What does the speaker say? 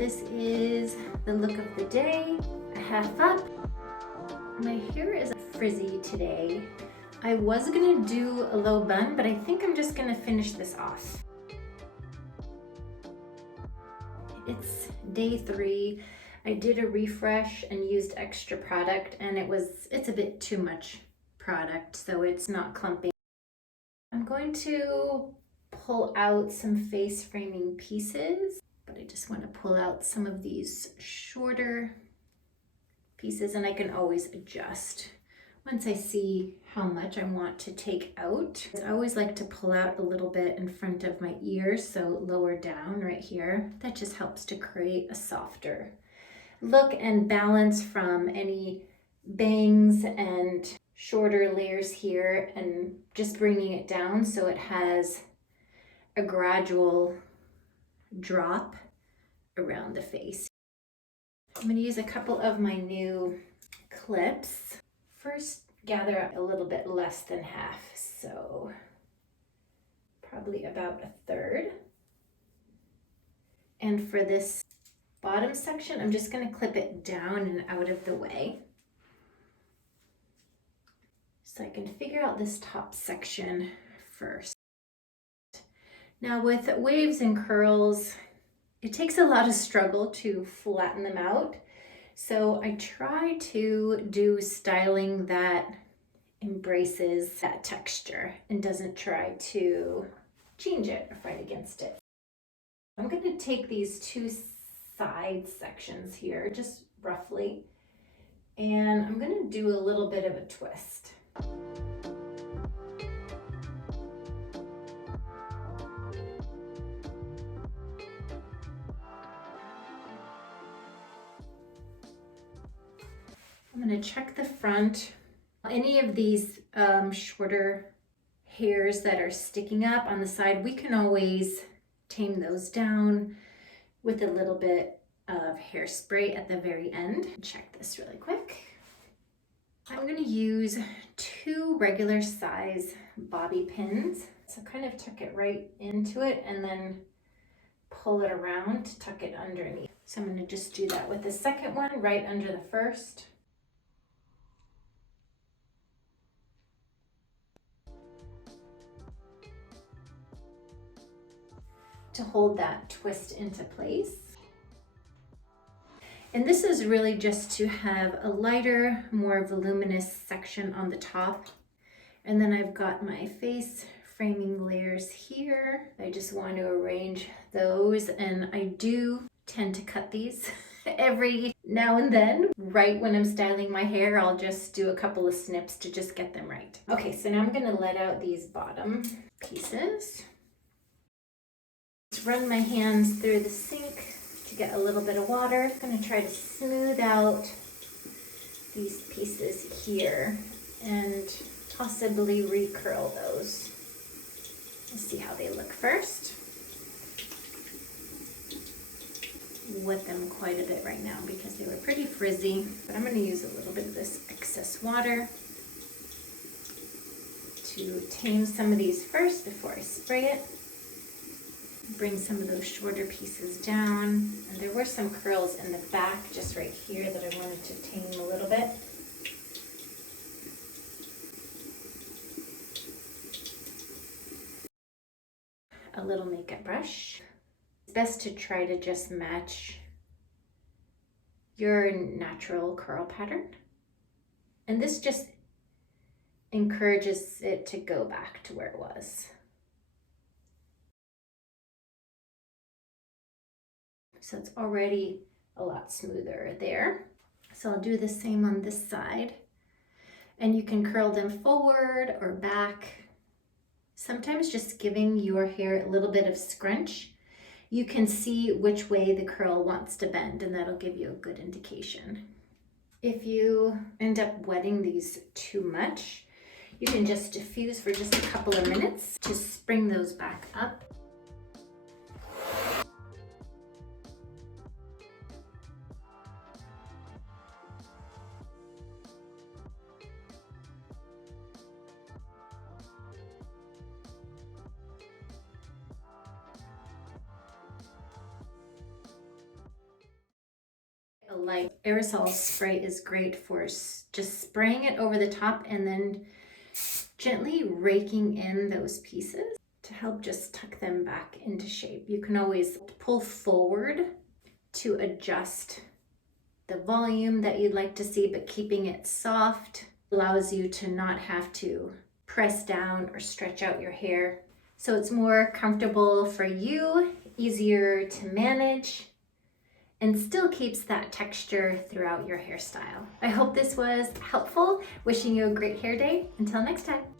This is the look of the day, a half up. My hair is frizzy today. I was gonna do a low bun, but I think I'm just gonna finish this off. It's day 3. I did a refresh and used extra product, and it's a bit too much product, so it's not clumping. I'm going to pull out some face framing pieces, but I just want to pull out some of these shorter pieces, and I can always adjust once I see how much I want to take out. I always like to pull out a little bit in front of my ears, so lower down right here. That just helps to create a softer look and balance from any bangs and shorter layers here, and just bringing it down so it has a gradual drop around the face. I'm going to use a couple of my new clips. First, gather a little bit less than half, so probably about 1/3. And for this bottom section, I'm just going to clip it down and out of the way, so I can figure out this top section first. Now with waves and curls, it takes a lot of struggle to flatten them out. So I try to do styling that embraces that texture and doesn't try to change it or fight against it. I'm going to take these 2 side sections here, just roughly, and I'm going to do a little bit of a twist. I'm going to check the front. Any of these shorter hairs that are sticking up on the side, we can always tame those down with a little bit of hairspray at the very end. Check this really quick. I'm going to use 2 regular size bobby pins. So kind of tuck it right into it and then pull it around to tuck it underneath. So I'm going to just do that with the second one right under the first. To hold that twist into place. And this is really just to have a lighter, more voluminous section on the top. And then I've got my face framing layers here. I just want to arrange those, and I do tend to cut these every now and then. Right when I'm styling my hair, I'll just do a couple of snips to just get them right. Okay, so now I'm going to let out these bottom pieces. Just run my hands through the sink to get a little bit of water. I'm going to try to smooth out these pieces here and possibly recurl those. Let's see how they look first. Wet them quite a bit right now because they were pretty frizzy, but I'm going to use a little bit of this excess water to tame some of these first before I spray it. Bring some of those shorter pieces down, and there were some curls in the back just right here that I wanted to tame a little bit. A little makeup brush. It's best to try to just match your natural curl pattern, and this just encourages it to go back to where it was. So it's already a lot smoother there. So I'll do the same on this side, and you can curl them forward or back. Sometimes just giving your hair a little bit of scrunch, you can see which way the curl wants to bend, and that'll give you a good indication. If you end up wetting these too much, you can just diffuse for just a couple of minutes to bring those back up. like aerosol spray is great for just spraying it over the top and then gently raking in those pieces to help just tuck them back into shape. You can always pull forward to adjust the volume that you'd like to see, but keeping it soft allows you to not have to press down or stretch out your hair. So it's more comfortable for you, easier to manage, and still keeps that texture throughout your hairstyle. I hope this was helpful. Wishing you a great hair day. Until next time.